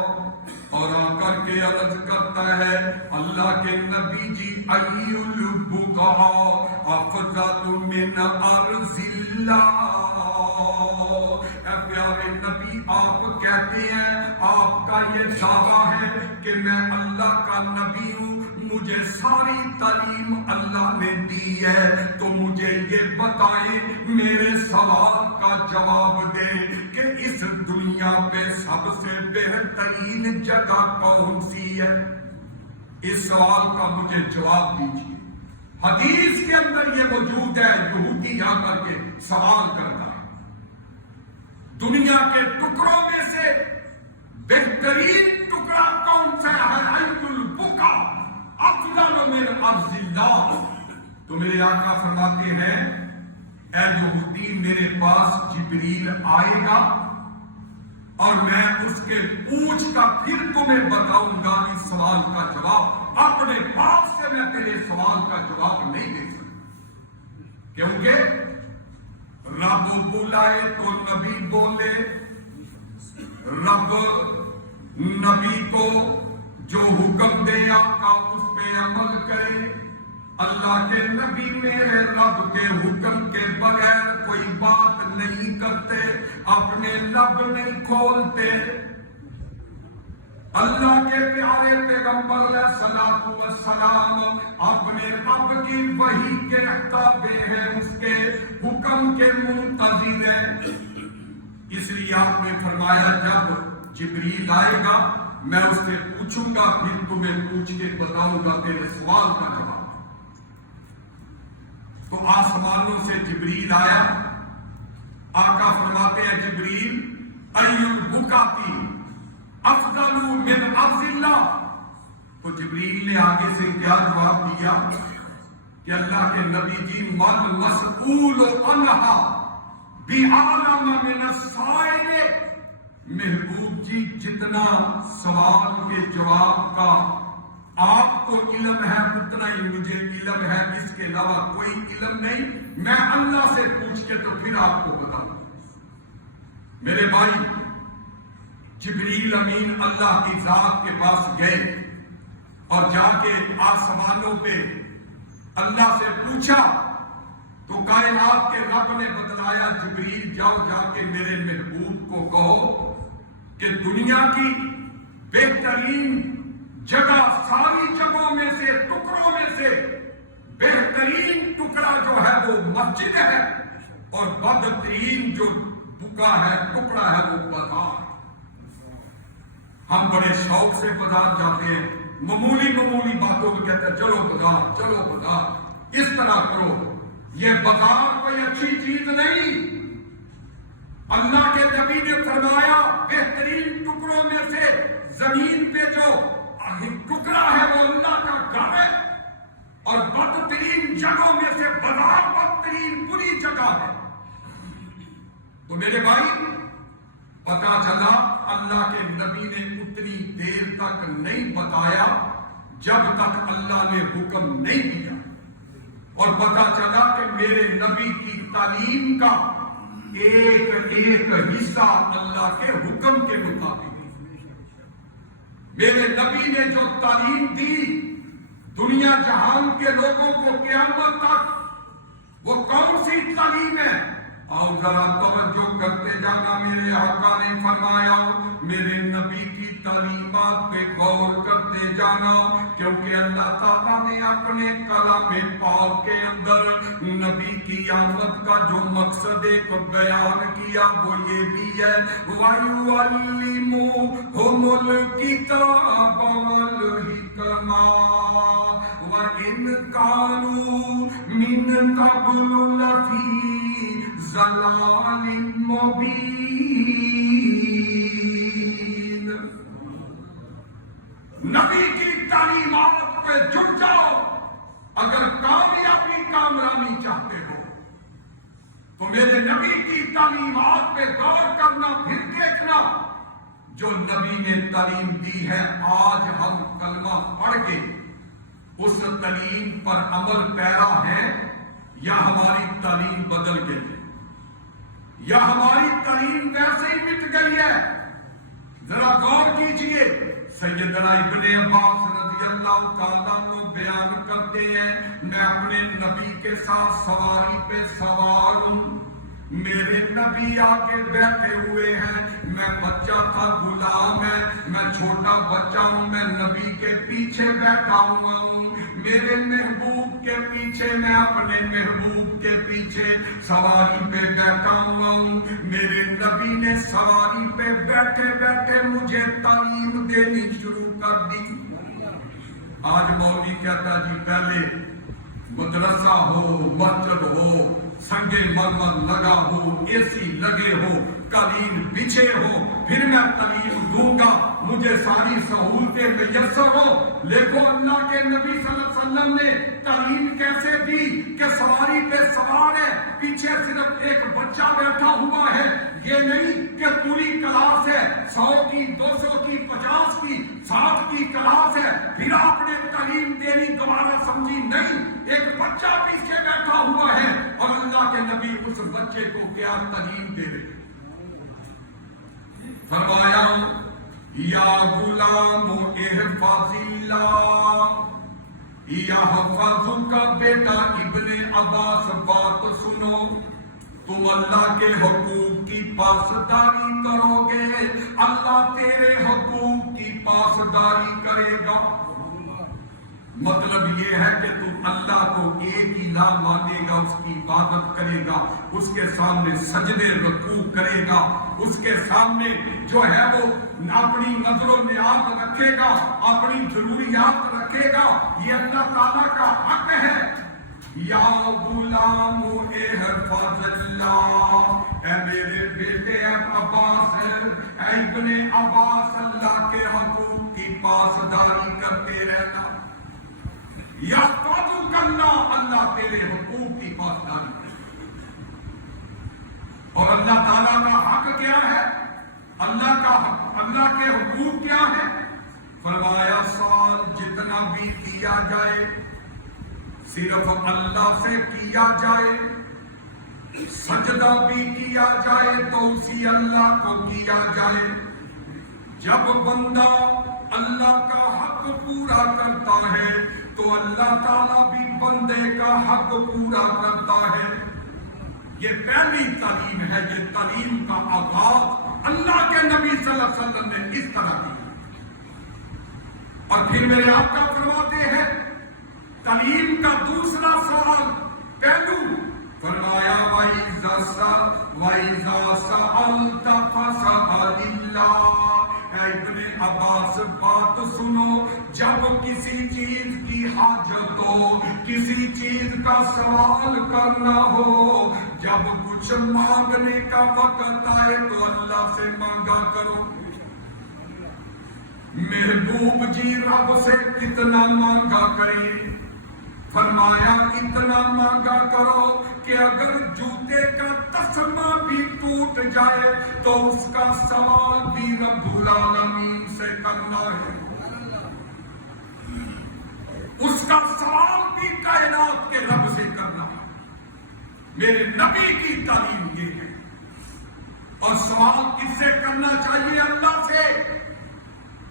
اور آ کر کے عرض کرتا ہے اللہ کے نبی جی ای البقاء افضل من ارض اللہ۔ اے پیارے نبی آپ کہتے ہیں، آپ کا یہ دعویٰ ہے کہ میں اللہ کا نبی ہوں، مجھے ساری تعلیم اللہ نے دی ہے، تو مجھے یہ بتائیں، میرے سوال کا جواب دیں کہ اس دنیا پہ سب سے بہترین جگہ کون سی ہے؟ اس سوال کا مجھے جواب دیجیے۔ حدیث کے اندر یہ موجود ہے، یہودی آ کر کے سوال کرتا ہے دنیا کے ٹکڑوں میں سے بہترین ٹکڑا کون سا ہے؟ عید البکا افضل من ارض اللہ۔ تو میرے آقا فرماتے ہیں اے یہودی، میرے پاس جبریل آئے گا اور میں اس کے پوچھ کا پھر تمہیں بتاؤں گا اس سوال کا جواب۔ اپنے پاس سے میں تیرے سوال کا جواب نہیں دے سکتا، کیونکہ رب بلائے تو نبی بولے، رب نبی کو جو حکم دے آقا اس پہ عمل کرے۔ اللہ کے نبی میرے رب کے حکم کے بغیر کوئی بات نہیں کرتے، اپنے لب نہیں کھولتے۔ اللہ کے پیارے پیغمبر علیہ الصلوۃ والسلام اپنے رب کی وحی کے تابع ہیں، اس کے حکم کے منتظر ہیں۔ اس لیے آپ نے فرمایا جب جبریل آئے گا میں اس سے پوچھوں گا، پھر تمہیں پوچھ کے بتاؤں گا تیرے سوال کا جواب۔ تو آسمانوں سے جبریل آیا، آقا فرماتے ہیں جبریل ای البکاتی افضل من ارض اللہ۔ تو جبریل نے آگے سے کیا جواب دیا کہ اللہ کے نبی جی والمسئول عنہا بعالم من السائل۔ محبوب جی جتنا سوال کے جواب کا آپ کو علم ہے اتنا ہی مجھے علم ہے، اس کے علاوہ کوئی علم نہیں۔ میں اللہ سے پوچھ کے تو پھر آپ کو بتاؤں۔ میرے بھائی، جبریل امین اللہ کی ذات کے پاس گئے اور جا کے آسمانوں پہ اللہ سے پوچھا تو کائنات کے رب نے بتلایا جبریل جاؤ جا کے میرے محبوب کو کہو کہ دنیا کی بہترین جگہ، ساری جگہوں میں سے، ٹکڑوں میں سے بہترین ٹکڑا جو ہے وہ مسجد ہے، اور بدترین جو بکا ہے، ٹکڑا ہے، وہ بازار۔ ہم بڑے شوق سے بازار جاتے ہیں، معمولی باتوں میں کہتے ہیں چلو بازار، چلو بازار، اس طرح کرو۔ یہ بازار کوئی اچھی چیز نہیں۔ اللہ کے نبی نے فرمایا بہترین ٹکڑوں میں سے زمین پہ جو ٹکڑا ہے وہ اللہ کا گھر ہے، اور بدترین جگہوں میں سے بازار بدترین بری جگہ ہے۔ تو میرے بھائی، پتا چلا اللہ کے نبی نے اتنی دیر تک نہیں بتایا جب تک اللہ نے حکم نہیں دیا، اور پتا چلا کہ میرے نبی کی تعلیم کا ایک ایک حصہ اللہ کے حکم کے مطابق۔ میرے نبی نے جو تعلیم دی دنیا جہان کے لوگوں کو قیامت تک، وہ کون سی تعلیم ہے؟ اور ذرا توجہ کرتے جانا، میرے آقا نے فرمایا میرے نبی کی تعلیمات پہ غور کرتے جانا، کیونکہ اللہ تعالیٰ نے اپنے کلام پاک کے اندر نبی کی آمد کا جو مقصد ایک بیان کیا وہ یہ بھی ہے وَيُعَلِّمُهُمُ الْكِتَابَ وَالْحِكْمَةَ وَإِنْ كَانُوا مِنْ قَبْلُ لَفِي ضلال مبین۔ نبی کی تعلیمات پہ جڑ جاؤ اگر کامیابی کامرانی چاہتے ہو تو میرے نبی کی تعلیمات پہ غور کرنا، پھر دیکھنا جو نبی نے تعلیم دی ہے آج ہم کلمہ پڑھ کے اس تعلیم پر عمل پیرا ہے، یا ہماری تعلیم بدل گئی ہے، یا ہماری تعلیم ویسے ہی مٹ گئی ہے۔ ذرا غور کیجئے، سیدنا ابن عباس رضی اللہ تعالیٰ عنہ بیان کرتے ہیں میں اپنے نبی کے ساتھ سواری پہ سوار ہوں، میرے نبی آگے بیٹھے ہوئے ہیں، میں بچہ تھا، غلام ہے، میں چھوٹا بچہ ہوں، میں نبی کے پیچھے بیٹھا ہوا ہوں، میرے محبوب کے پیچھے، میں اپنے محبوب کے پیچھے سواری پہ بیٹھا ہوا ہوں۔ میرے نبی نے سواری پہ بیٹھے بیٹھے مجھے تعلیم دینی شروع کر دی۔ آج مولوی کہتا جی پہلے مدرسہ ہو، مسجد ہو، سنگ مرمر لگا ہو، اے سی لگے ہو، قالین بچھے ہو، پھر میں تعلیم دوں گا، مجھے ساری سہولتیں میسر ہو۔ لیکن اللہ کے نبی صلی اللہ علیہ وسلم نے تعلیم کیسے دی کہ سواری پہ سوار ہے، پیچھے صرف ایک بچہ بیٹھا ہوا ہے، یہ نہیں کہ پوری کلاس ہے، 100 کی، 200 کی، 50 کی، 60 کی کلاس ہے، پھر آپ نے تعلیم دینی دوبارہ سمجھی نہیں، ایک بچہ پیچھے بیٹھا ہوا ہے اور اللہ کے نبی اس بچے کو کیا تعلیم دے رہے؟ فرمایا یا غلام احفظ اللہ یحفظک بیٹا ابن عباس بات سنو، تم اللہ کے حقوق کی پاسداری کرو گے، اللہ تیرے حقوق کی پاسداری کرے گا۔ مطلب یہ ہے کہ تم اللہ کو ایک الہ مانے گا، اس کی عبادت کرے گا، اس کے سامنے سجدے رکوع کرے گا، اس کے سامنے جو ہے وہ اپنی نظر و نیاز رکھے گا، اپنی ضروریات رکھے گا، یہ اللہ تعالیٰ کا حق ہے۔ یا غلام احفظ اللہ، اے میرے بیٹے عباس، اے ابن عباس، اللہ کے حقوق کی پاسداری کرتے رہنا۔ یحفظک اللہ، اللہ تیرے حقوق کی پاسداری کرے۔ اور اللہ تعالیٰ کا حق کیا ہے؟ اللہ کے حقوق کیا ہے؟ فرمایا سوال جتنا بھی کیا جائے صرف اللہ سے کیا جائے، سجدہ بھی کیا جائے تو اسی اللہ کو کیا جائے۔ جب بندہ اللہ کا حق پورا کرتا ہے تو اللہ تعالیٰ بھی بندے کا حق پورا کرتا ہے۔ یہ پہلی تعلیم ہے، یہ تعلیم کا آغاز اللہ کے نبی صلی اللہ علیہ وسلم نے اس طرح کی۔ اور پھر میرے آقا فرماتے ہیں تعلیم کا دوسرا سوال پہلو، فرمایا وَإِذَا سَأَلْتَ فَاسْأَلِ اللَّهَ۔ اے ابن عباس بات سنو، جب کسی چیز کی حاجت ہو، کسی چیز کا سوال کرنا ہو، جب کچھ مانگنے کا وقت آئے تو اللہ سے مانگا کرو۔ محبوب جی رب سے کتنا مانگا کریں؟ فرمایا اتنا مانگا کرو کہ اگر جوتے کا تسمہ بھی ٹوٹ جائے تو اس کا سوال بھی رب العالمین سے کرنا ہے، اس کا سوال بھی کائنات کے رب سے کرنا ہے۔ میرے نبی کی تعلیم یہ ہے۔ اور سوال کس سے کرنا چاہیے؟ اللہ سے،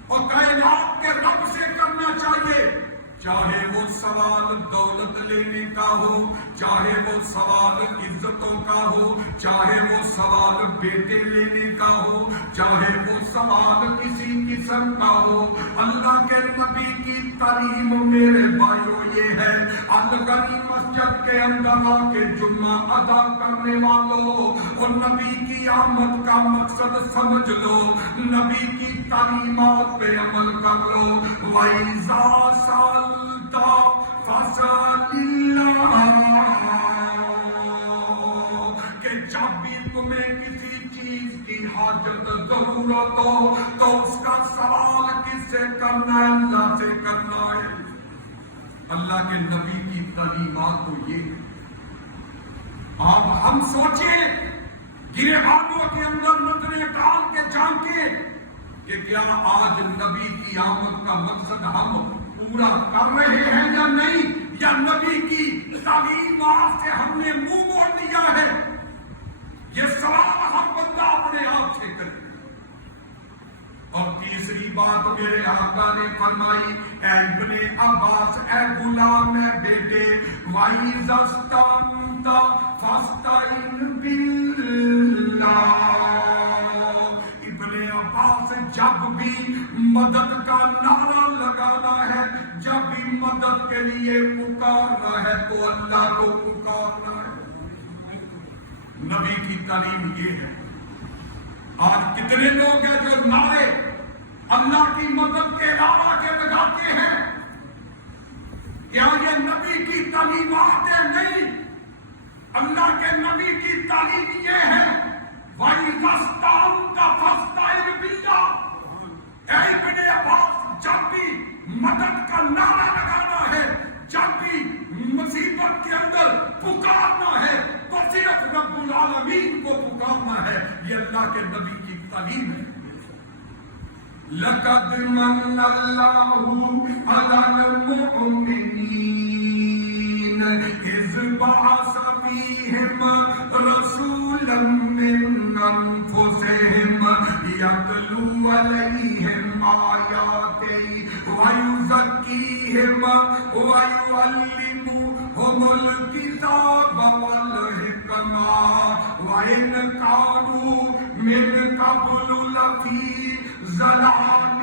اور کائنات کے رب سے کرنا چاہیے۔ چاہے وہ سوال دولت لینے کا ہو، چاہے وہ سوال عزتوں کا ہو، چاہے وہ سوال بیٹے لینے کا ہو، چاہے وہ سوال کسی قسم کا ہو، اللہ کے نبی کی تعلیم میرے بھائیوں یہ ہے۔ الغنی مسجد کے اندر آ کے جمعہ ادا کرنے والوں، اور نبی کی آمد کا مقصد سمجھ لو، نبی کی تعلیمات پہ عمل کر لو۔ وَإِذَا سَأَلْتَ فَاسْأَلِ اللَّهَ، کہ جب بھی تمہیں کسی چیز کی حاجت ضرورت ہو تو اس کا سوال کس سے کرنا ہے؟ اللہ سے کرنا ہے۔ اللہ کے نبی کی تعلیمات تو یہ ہے۔ اب ہم سوچیں، گریبانوں کے اندر نظریں ڈال کے جانتے کہ کیا آج نبی کی آمد کا مقصد ہم پورا کر رہے ہیں یا نہیں، یا نبی کی تعلیمات سے ہم نے منہ موڑ لیا ہے؟ یہ سوال ہر بندہ اپنے آپ سے کرے۔ اور تیسری بات میرے آقا نے فرمائی، اے ابن عباس، اے غلام، اے بیٹے، وَإِذَا اسْتَعَنْتَ فَاسْتَعِنْ بِاللَّهِ۔ ابن عباس، جب بھی مدد کا نعرہ لگانا ہے، جب بھی مدد کے لیے پکارنا ہے تو اللہ کو پکارنا ہے۔ نبی کی تعلیم یہ ہے۔ آج کتنے لوگ ہیں جو نعرے اللہ کی مدد کے علاوہ کے لگاتے ہیں؟ نعرہ لگانا ہے، جب بھی مصیبت کے اندر پکارنا ہے تو صرف رب العالمین کو پکارنا ہے. یہ اللہ کے نبی کی تعلیم ہے. لقد من اللہ علی المؤمنین اذ بعث فیہم رسولا من انفسہم یتلو علیہم آیاتہ ویزکیہم ویعلمہم الکتاب والحکمہ وإن كانوا من قبل لفی ضلال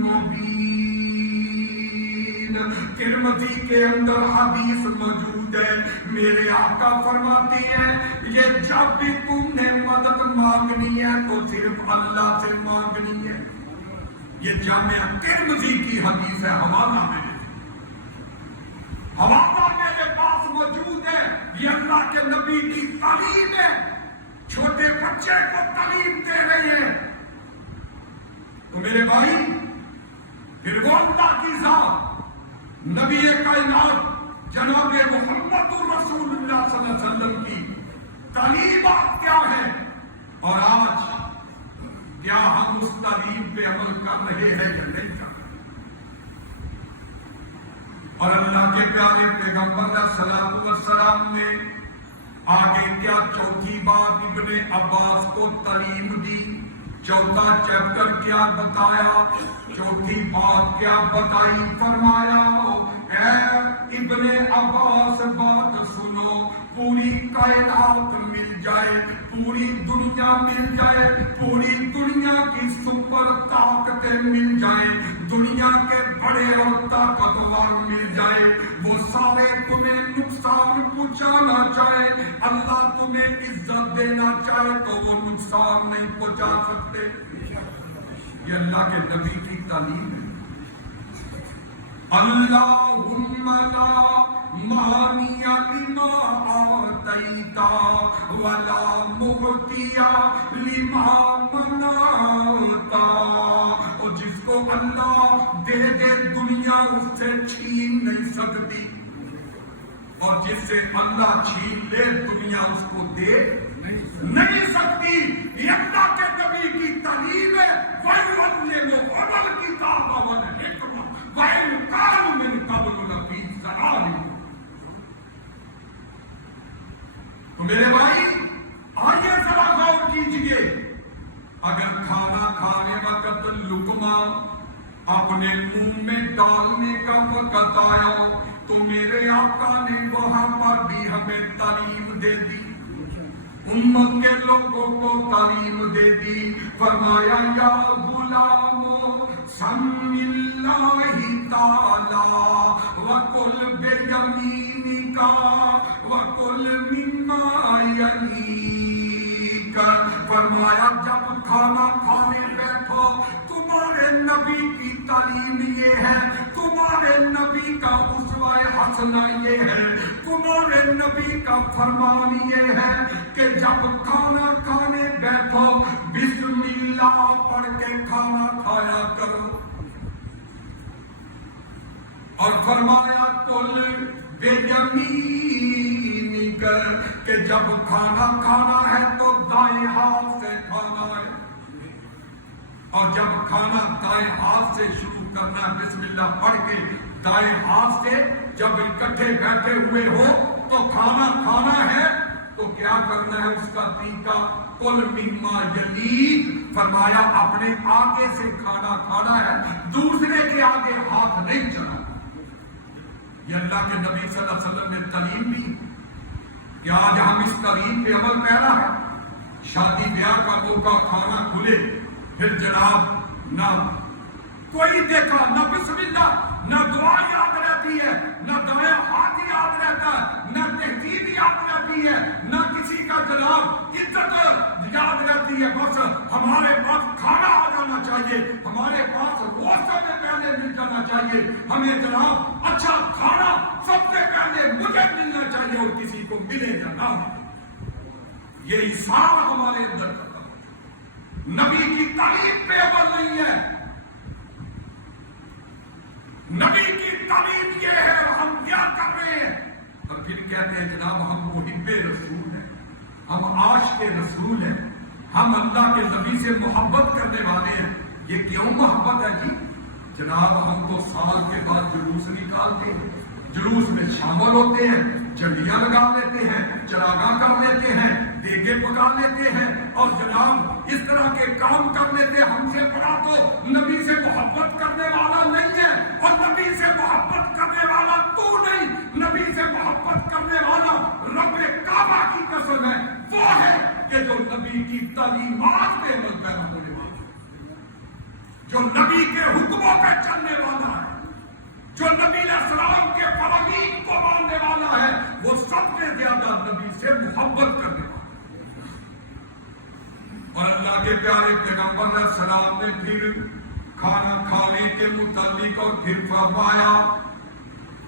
مبین. ترمذی کے اندر حدیث موجود ہے، میرے آقا فرماتے ہیں یہ جب بھی تم نے مدد مانگنی ہے تو صرف اللہ سے مانگنی ہے. یہ جامعہ ترمذی کی حدیث ہے، حوالہ میرے پاس موجود ہے. یہ اللہ کے نبی کی تعلیم ہے، چھوٹے بچے کو تعلیم دے رہے ہیں. تو میرے بھائی، پھر وہ اللہ کی ذات نبی کائنات جناب محمد رسول اللہ صلی اللہ علیہ وسلم کی تعلیمات کیا ہے، اور آج کیا ہم اس تعلیم پہ عمل کر رہے ہیں یا نہیں کر رہے. اور اللہ کے پیارے پیغمبر علیہ الصلوۃ والسلام نے آگے کیا چوتھی بات ابن عباس کو تعلیم دی، چوتھا چیپٹر کیا بتایا، چوتھی بات کیا بتائی. فرمایا اے ابن عباس بات سنو، پوری کائنات مل جائے، پوری دنیا مل جائے، پوری دنیا کی سپر طاقتیں مل جائیں، دنیا کے بڑے اور طاقتور مل جائے، وہ سارے تمہیں نقصان پہنچانا چاہے، اللہ تمہیں عزت دینا چاہے تو وہ نقصان نہیں پہنچا سکتے. یہ اللہ کے نبی کی تعلیم ہے. اللہم لا مانع لما آتیت ولا معطی لما منعت. اور جس کو اللہ دے دے دنیا اس سے چھین نہیں سکتی، اور جس سے اللہ چھین لے دنیا اس کو دے نہیں سکتی. یہ اللہ کے نبی کی تعلیم ہے. وَيُعَلِّمُهُمُ الْكِتَابَ وَالْحِکْمَةَ وَإِن كَانُوا مِن قَبْلُ لَفِي ضَلَالٍ. تو میرے بھائی آئیے ذرا غور کیجئے، اگر کھانا کھانے وقت لقمہ اپنے منہ میں ڈالنے کا وقت آیا تو میرے آقا نے وہاں پر بھی ہمیں تعلیم دے دی، امت کے لوگوں کو تعلیم دے دی. فرمایا یا غلام سم اللہ تعالی وکل بیمینک وکل مما یلیک. فرمایا جب کھانا کھانے بیٹھو تمہارے نبی کی تعلیم یہ ہے، تمہارے نبی کا اسوہ حسنہ یہ ہے، تمہارے نبی کا فرمان یہ ہے کہ جب کھانا کھانے بیٹھو بسم اللہ پڑھ کے کھانا کھایا کرو. اور فرمایا کل بے یمینی کر کہ جب کھانا کھانا ہے تو دائیں ہاتھ سے کھانا ہے، اور جب کھانا دائیں ہاتھ سے شروع کرنا ہے بسم اللہ پڑھ کے دائیں ہاتھ سے. جب اکٹھے بیٹھے ہوئے ہو تو کھانا کھانا ہے تو کیا کرنا ہے اس کا طریقہ کل مما یلیک. فرمایا اپنے آگے سے کھانا کھانا ہے، دوسرے کے آگے ہاتھ نہیں چڑھانا. یہ اللہ کے نبی صلی اللہ علیہ وسلم نے تعلیم دی کہ آج ہم اس تعلیم پہ عمل پیرا ہے. شادی بیاہ کا موقع کھانا کھلے پھر جناب نہ کوئی دیکھا، نہ بسم اللہ، نہ دعا یاد رہتی ہے، نہ دائیں ہاتھ یاد رہتا ہے، نہ تہذیب یاد رہتی ہے، نہ کسی کا جناب عزت یاد رہتی ہے. بس ہمارے پاس کھانا آ جانا چاہیے، ہمارے پاس روزے سے پہلے مل جانا چاہیے، ہمیں جناب اچھا کھانا سب سے پہلے مجھے ملنا چاہیے اور کسی کو ملے یا نہ. یہ سارا ہمارے اندر نبی کی تعلیم پہ عمل نہیں ہے. نبی کی تعلیم یہ ہے اور ہم کیا کر رہے ہیں؟ اور پھر کہتے ہیں جناب ہم محب رسول ہیں، ہم عاشق رسول ہیں، ہم اللہ کے نبی سے محبت کرنے والے ہیں۔ یہ کیوں محبت ہے جی؟ جناب ہم تو سال کے بعد جلوس نکالتے ہیں، جلوس میں شامل ہوتے ہیں، جھنڈیاں لگا لیتے ہیں، چراغاں کر لیتے ہیں، دیگے پکا لیتے ہیں اور جناب اس طرح کے کام کر لیتے ہیں۔ ہم سے بڑا تو نبی سے محبت کرنے والا نہیں ہے، اور نبی سے محبت کرنے والا تو نہیں، نبی سے محبت کرنے والا رب کعبہ کی قسم ہے وہ ہے کہ جو نبی کی تعلیمات پہ عمل پیرا ہونے والا ہے، جو نبی کے حکموں پہ چلنے والا ہے، جو نبی علیہ السلام کے فرامین کو ماننے والا ہے، وہ سب سے زیادہ نبی سے محبت کرنے والا ہے۔ اور اللہ کے پیارے پیغمبر علیہ السلام نے پھر کھانا کھانے کے متعلق اور پھر فرمایا،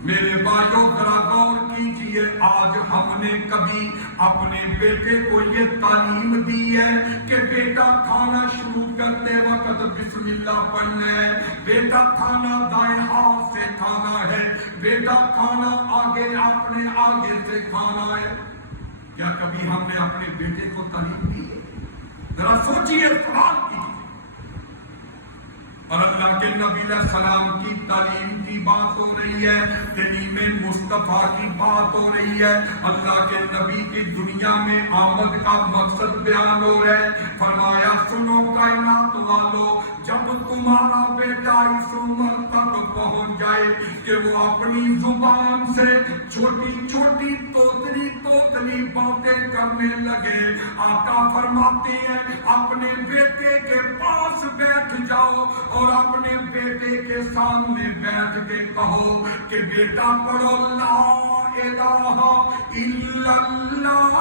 میرے بھائیوں ذرا غور کیجئے، آج ہم نے کبھی اپنے بیٹے کو یہ تعلیم دی ہے کہ بیٹا کھانا شروع کرتے وقت بسم اللہ پڑھنا ہے، بیٹا کھانا دائیں ہاتھ سے کھانا ہے، بیٹا کھانا آگے اپنے آگے سے کھانا ہے؟ کیا کبھی ہم نے اپنے بیٹے کو تعلیم دی ہے؟ ذرا سوچئے، سوال کیجئے۔ اور اللہ کے نبی علیہ السلام کی تعلیم کی بات ہو رہی ہے، تعلیم مصطفیٰ کی بات ہو رہی ہے، اللہ کے نبی کی دنیا میں آمد کا مقصد بیان ہو رہا ہے۔ فرمایا سنو کائنات والو، جب تمہارا بیٹا اس عمر تک پہنچ جائے کہ وہ اپنی زبان سے چھوٹی چھوٹی توتلی باتیں کرنے لگے، آقا فرماتے ہیں اپنے بیٹے کے پاس بیٹھ جاؤ اور اپنے بیٹے کے سامنے بیٹھ کے کہو کہ بیٹا پڑھو لا الہ الا اللہ۔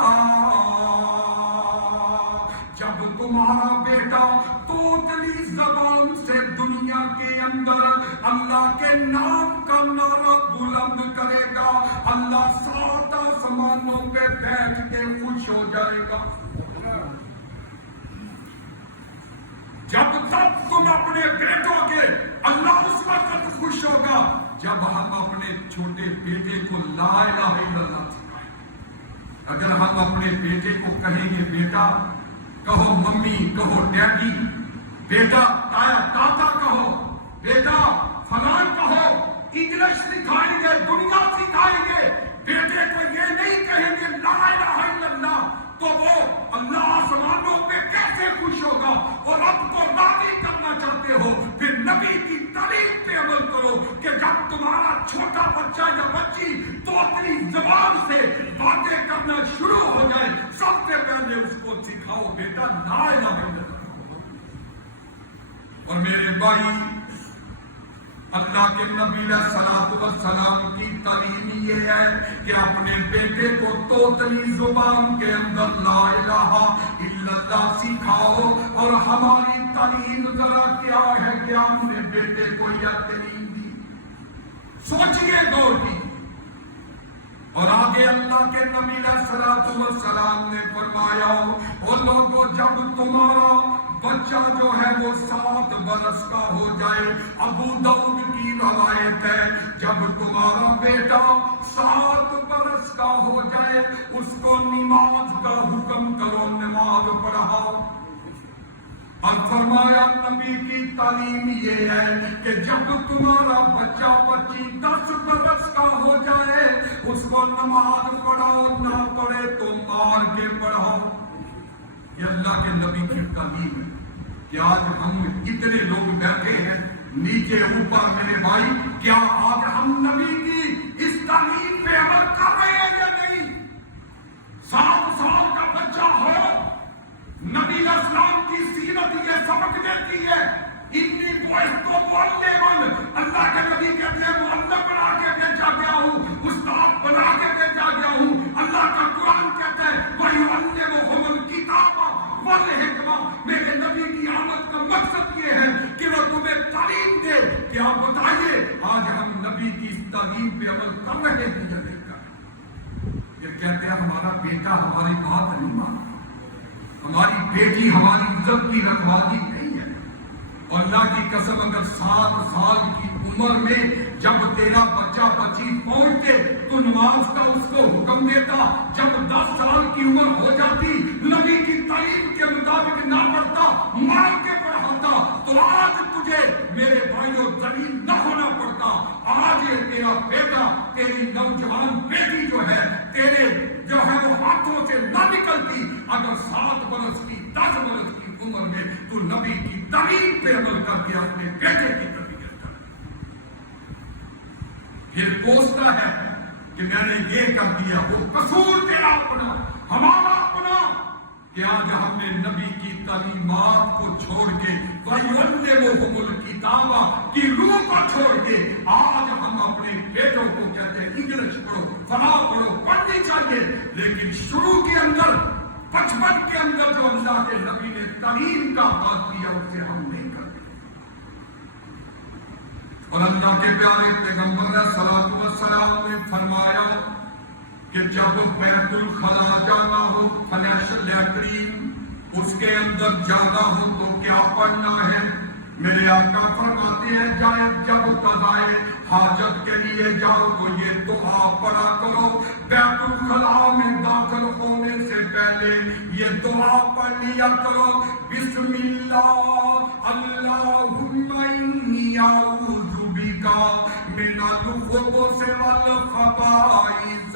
جب تمہارا بیٹا توتلی زبان سے دنیا کے اندر اللہ کے نام کا نعرہ بلند کرے گا، اللہ سات آسمانوں پہ بیٹھ کے خوش ہو جائے گا۔ جب تک تم اپنے بیٹوں کے، اللہ اس وقت خوش ہوگا جب ہم اپنے چھوٹے بیٹے کو لا الہ الا اللہ سکھائیں۔ اگر ہم اپنے بیٹے کو کہیں گے بیٹا کہو ممی، کہو ڈیڈی، بیٹا دادا کہو، بیٹا فلان کہو، انگلش سکھائیں گے، دنیا سکھائیں گے، بیٹے کو یہ نہیں کہیں گے لا الہ الا اللہ، تو وہ اللہ آسمانوں پہ کیسے خوش ہوگا؟ اور اب تو راضی کرنا چاہتے ہو، پھر نبی کی تعلیم پہ عمل کرو کہ جب تمہارا چھوٹا بچہ یا بچی تو اپنی زبان سے باتیں کرنا شروع ہو جائے، سب سے پہلے اس کو سکھاؤ بیٹا لا الہ الا اللہ۔ اور میرے بھائی، اللہ کے نبی علیہ الصلوۃ والسلام کی تعلیم یہ ہے کہ اپنے بیٹے کو توتلی زبان کے اندر لا الہ الا اللہ سکھاؤ۔ اور ہماری تعلیم ذرا کیا ہے کہ ہم نے بیٹے کو یہ تعلیم دی؟ سوچئے، غور کی۔ اور آگے اللہ کے نبی علیہ الصلوۃ والسلام نے فرمایا، او لوگوں جب تمہارا بچہ جو ہے وہ 7 برس کا ہو جائے، ابو داؤد کی روایت ہے، جب تمہارا بیٹا 7 برس کا ہو جائے اس کو نماز کا حکم کرو، نماز پڑھاؤ۔ اور فرمایا نبی کی تعلیم یہ ہے کہ جب تمہارا بچہ بچی 10 برس کا ہو جائے اس کو نماز پڑھاؤ، نہ پڑھے تو مار کے پڑھاؤ۔ یہ اللہ کے نبی کی تعلیم ہے کہ آج ہم اتنے لوگ بیٹھے ہیں نیچے اوپر، میرے بھائی کیا آج ہم نبی کی اس تعلیم پہ عمل کر رہے ہیں یا نہیں؟ 7 سال کا بچہ ہو، نبی علیہ السلام کی سیرت یہ سبق دیتی ہے، اتنی بوئس تو بولنے من، اللہ کے نبی کہتے ہیں معلم بنا کے بھیجا گیا ہوں، استاد بنا کے بھیجا گیا ہوں۔ اللہ کا قرآن کہتا ہے وَيُعَلِّمُهُمُ الْكِتَابَ وَالْحِكْمَةَ، میرے نبی کی آمد کا مقصد یہ ہے کہ وہ تمہیں تعلیم دے۔ کہ آپ بتائیے آج ہم نبی کی اس تعلیم پہ عمل کر رہے ہیں یا نہیں کر رہے؟ یہ کہتے ہیں ہمارا بیٹا ہماری بات نہیں مانتا، ہماری بیٹی ہماری عزت کی رکھوالی نہیں ہے۔ اور اللہ کی قسم اگر 7 سال کی عمر میں جب تیرا بچہ بچی پہنچتے تو نماز کا اس کو حکم دیتا، جب 10 سال کی عمر ہو جاتی نبی کی تعلیم کے مطابق نہ پڑھتا، مار کے پڑھاتا، تو آج تجھے میرے بھائیوں ذلیل نہ ہونا پڑتا۔ آج یہ تیرا بیٹا، تیری نوجوان بیٹی جو ہے تیرے جو ہے وہ ہاتھوں سے نہ نکلتی اگر 7 برس کی 10 برس کی عمر میں تو نبی کی تعلیم پہ عمل کر کے اپنے بیٹے کی تربیت کر، پھر کوستا ہے کہ میں نے یہ کر دیا۔ وہ قصور تیرا اپنا، ہمارا اپنا، کہ آج ہم نے نبی کی تعلیمات کو چھوڑ کے وَيُعَلِّمُهُمُ الْكِتَابَ کی روح کو چھوڑ کے آج ہم اپنے بیٹوں کو کہتے ہیں انگلش پڑھو، فلاں پڑھو، پڑھنی چاہیے، لیکن شروع کے اندر، بچپن کے اندر جو اللہ کے نبی نے تعلیم کا آغاز کیا اسے ہم نہیں کرتے۔ اور اللہ کے پیارے پیغمبر نے صلوات و سلام نے فرمایا کہ جب بیت الخلا جانا ہو، فلیشل لیٹرین، اس کے اندر جانا ہو تو کیا پڑھنا ہے؟ میرے آقا فرماتے ہیں جب قضائے حاجت کے لیے جاؤ تو یہ دعا پڑھا کرو، بیت الخلا میں داخل ہونے سے پہلے یہ دعا پڑھ لیا کرو، بسم اللہ اللہم انی اعوذ بک من الخبث والخبائث۔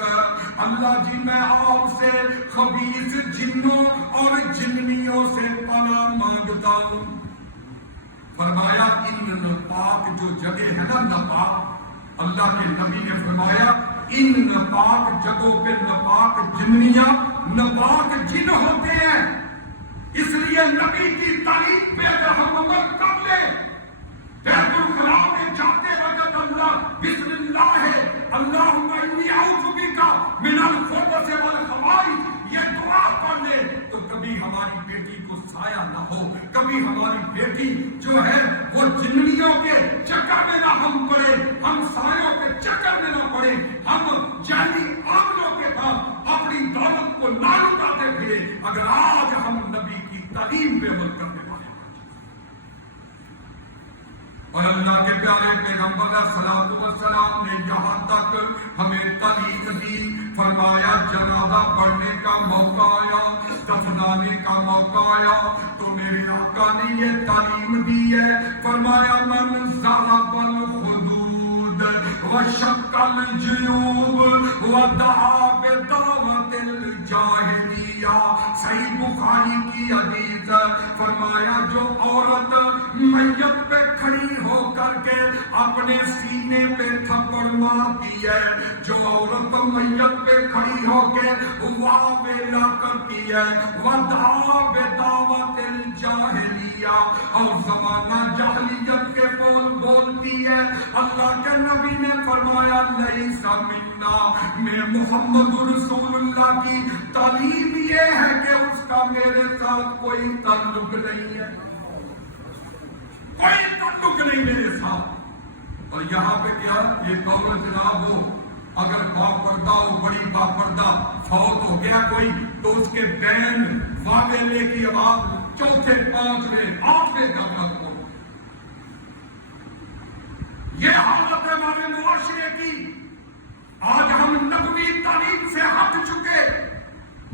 اللہ جی میں آپ سے خبیث جنوں اور جنیوں سے پناہ مانگتا ہوں۔ فرمایا ان ناپاک جو جگہ ہے نا ناپاک، اللہ کے نبی نے فرمایا ان ناپاک جگہوں پہ ناپاک جنیاں، ناپاک جن ہوتے ہیں، اس لیے نبی کی تعلیم پہ اگر ہم عمل کر لیں، بیت الخلا میں جاتے وقت اللہ بسم اللہ ہے، اللہم انی اعوذ بک من الخبث والخبائث، یہ دعا پڑھ لے تو کبھی ہماری بیٹی کو سایہ نہ ہو، کبھی ہماری بیٹی جو ہے وہ جنیوں کے چکر میں نہ ہم پڑے، ہم سایوں کے چکر میں نہ پڑے، ہم جعلی عاملوں کے پاس اپنی دولت کو نہ لٹاتے پھرے۔ اگر آج ہم نبی کی تعلیم پہ عمل کرنے والے، اور اللہ کے پیارے پیغمبر علیہ الصلوۃ والسلام نے یہاں تک ہمیں تعلیم دی، فرمایا جنازہ پڑھنے کا موقع آیا، دفنانے کا موقع آیا تو میرے آقا نے یہ تعلیم دی ہے، فرمایا من ضرب الحدود وشق الجیوب ودعا بدعوت الجاہلیہ، صحیح بخاری کی حدیث، فرمایا جو عورت میت پہ کھڑی ہو کر کے اپنے سینے پہ تھپڑ مارتی ہے، جو عورت میت پہ کھڑی ہو کے واہ ویلا کرتی ہے، ودعا بدعوت الجاہلیہ، اور زمانہ جاہلیت کے بول بولتی ہے، اللہ کے نبی نے فرمایا لیس منا، میں محمد رسول اللہ کی تعلیم یہ ہے کہ اس کا میرے ساتھ کوئی تعلق نہیں ہے، کوئی تعلق نہیں میرے ساتھ۔ اور یہاں پہ کیا یہ قول جناب ہو، اگر باپردہ ہو، بڑی باپردہ فوت ہو گیا کوئی تو اس کے بین واویلے کی آواز چوتھے 5ویں 8ویں دم تک ہو۔ یہ حالت ہے ہمارے معاشرے کی، آج ہم نبوی تعلیم سے ہٹ چکے۔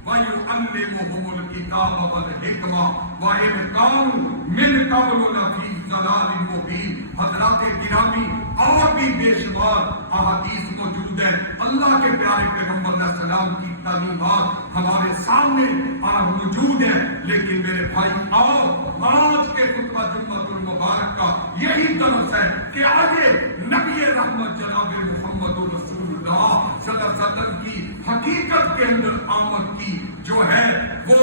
وَيُعَلِّمُهُمُ الْكِتَابَ وَالْحِكْمَةَ وَإِنْ كَانُوا مِنْ قَبْلُ لَفِي ضَلَالٍ مُبِينٍ۔ حضرات گرامی اور بھی بے شمار احادیث موجود ہیں، اللہ کے پیارے پیغمبر علیہ السلام کی تعلیمات ہمارے سامنے موجود ہیں، لیکن میرے بھائی آؤ آج کے خطبہ جمعۃ المبارک کا یہی درس ہے کہ آگے نبی رحمت جناب محمد رسول اللہ صلی اللہ علیہ وسلم کی حقیقت کے اندر آمد کی جو ہے وہ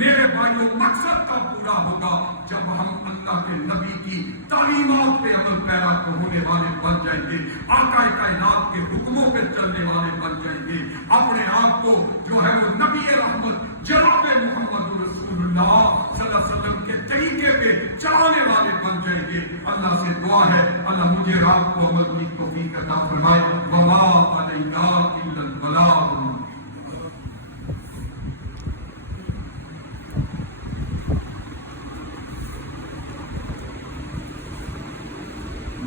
میرے بھائیوں مقصد کا پورا ہوگا جب ہم اللہ کے نبی کی تعلیمات پہ عمل پیرا ہونے والے بن جائیں گے، آقا کائنات کے حکموں پہ چلنے والے بن جائیں گے، اپنے آپ کو جو ہے وہ نبی رحمت جناب محمد رسول اللہ صلی اللہ علیہ وسلم کے طریقے پہ چلانے والے بن جائیں گے۔ اللہ سے دعا ہے اللہ مجھے آپ کو عمل کی توفیق عطا فرمائے۔ وما علینا الا البلاغ۔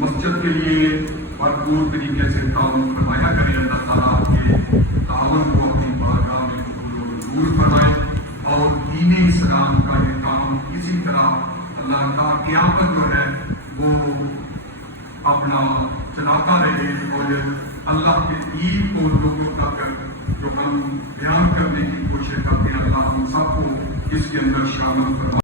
مسجد کے لیے بھرپور طریقے سے تعاون فرمایا کرے. اللہ تعالیٰ آپ کے تعاون کو اپنی بارگاہ میں قبول و منظور فرمائے اور دین اسلام کا یہ کام اسی طرح اللہ کا قیامت جو ہے وہ اپنا چلاتا رہے اور اللہ کے دین کو لوگوں تک جو ہم بیان کرنے کی کوشش کرتے ہیں اللہ ہم سب کو اس کے اندر شامل فرمائے.